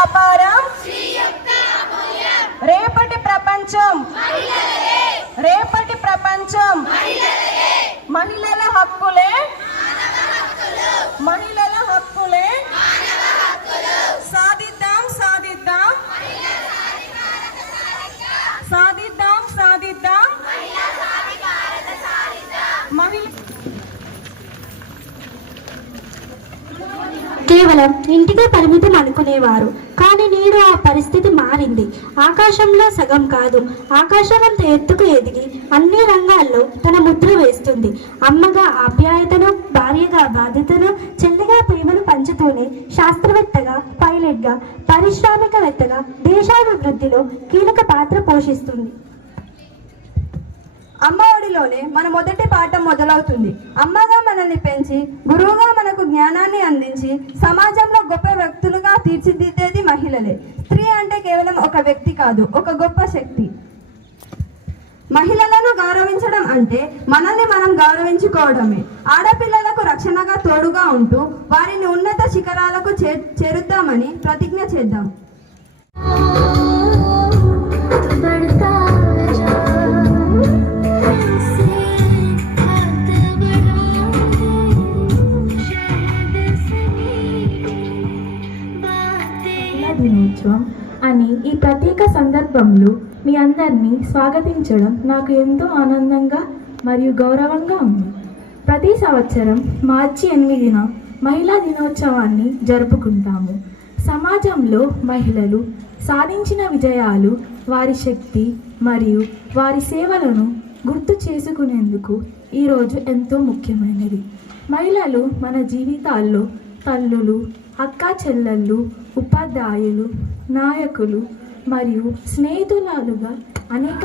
అపారం రేపటి ప్రపంచం మహిళల హక్కులే సాధిద్దాం కేవలం ఇంటికే పరిమితం అనుకునేవారు. కానీ నేడు ఆ పరిస్థితి మారింది. ఆకాశంలో సగం కాదు, ఆకాశమంత ఎత్తుకు ఎదిగి అన్ని రంగాల్లో తన ముద్ర వేస్తుంది. అమ్మగా ఆప్యాయతను, భార్యగా బాధ్యతను, చెల్లిగా ప్రేమను పంచుతూనే శాస్త్రవేత్తగా, పైలట్గా, పారిశ్రామికవేత్తగా దేశాభివృద్ధిలో కీలక పాత్ర పోషిస్తుంది. అమ్మ ఒడిలోనే మన మొదటి పాఠం మొదలవుతుంది. అమ్మగా మనల్ని పెంచి, గురువుగా మనకు జ్ఞానాన్ని అందించి, సమాజంలో గొప్ప వ్యక్తులుగా తీర్చిదిద్దేది మహిళలే. స్త్రీ అంటే కేవలం ఒక వ్యక్తి కాదు, ఒక గొప్ప శక్తి. మహిళలను గౌరవించడం అంటే మనల్ని మనం గౌరవించుకోవడమే. ఆడపిల్లలకు రక్షణగా తోడుగా ఉంటూ వారిని ఉన్నత శిఖరాలకు చేరుద్దామని ప్రతిజ్ఞ చేద్దాం. దినోత్సవం అని ఈ ప్రత్యేక సందర్భంలో మీ అందరినీ స్వాగతించడం నాకు ఎంతో ఆనందంగా మరియు గౌరవంగా ఉంది. ప్రతి సంవత్సరం మార్చి 8న మహిళా దినోత్సవాన్ని జరుపుకుంటాము. సమాజంలో మహిళలు సాధించిన విజయాలు, వారి శక్తి మరియు వారి సేవలను గుర్తు చేసుకునేందుకు ఈరోజు ఎంతో ముఖ్యమైనది. మహిళలు మన జీవితాల్లో తల్లులు, అక్కా చెల్లెళ్ళు, ఉపాధ్యాయులు, నాయకులు మరియు స్నేహితులుగా అనేక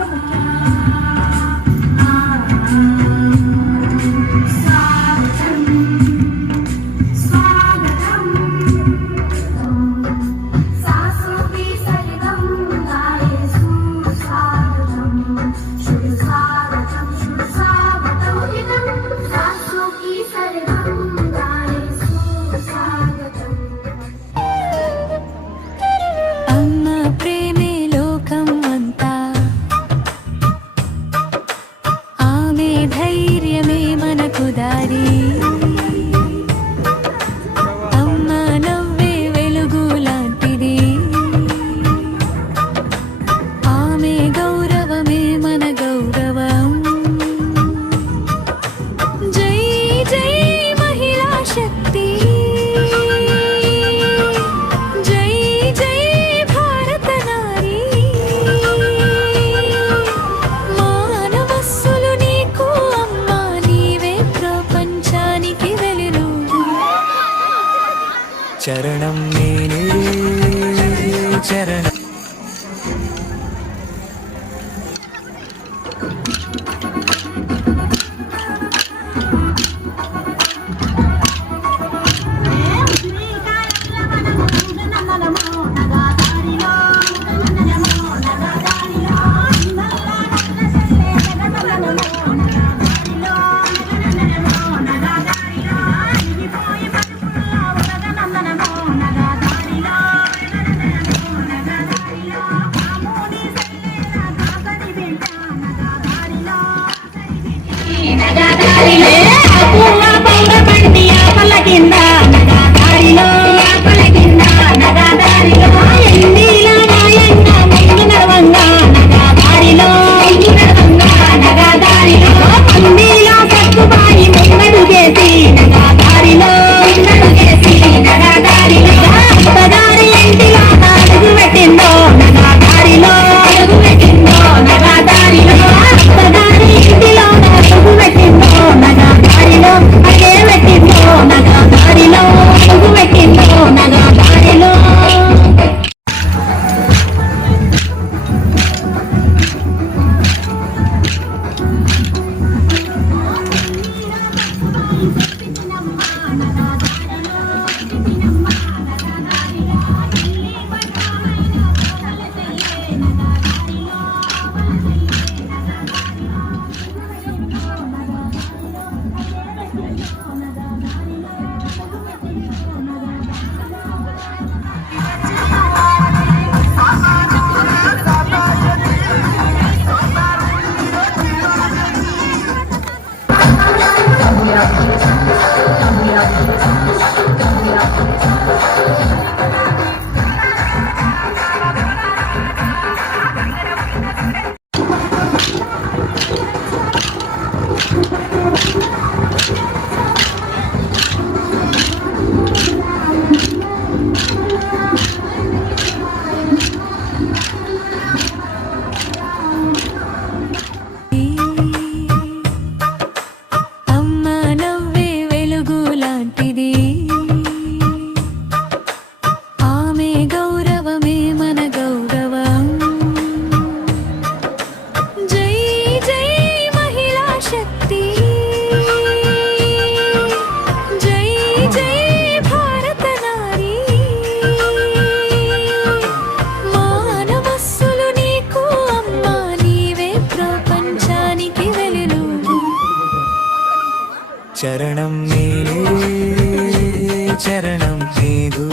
చరణం నేనే చరణం నగా అమ్మ నవ్వే వెలుగు లాంటిది, ఆమె గౌరవమే మన గౌరవం. జై జై మహిళా శక్తి, జై జై భారత నారీ. మానవస్సులు నీకు అమ్మా, నీవే ప్రపంచానికి వెలుగు. చరణం నేనే చరణం నీదు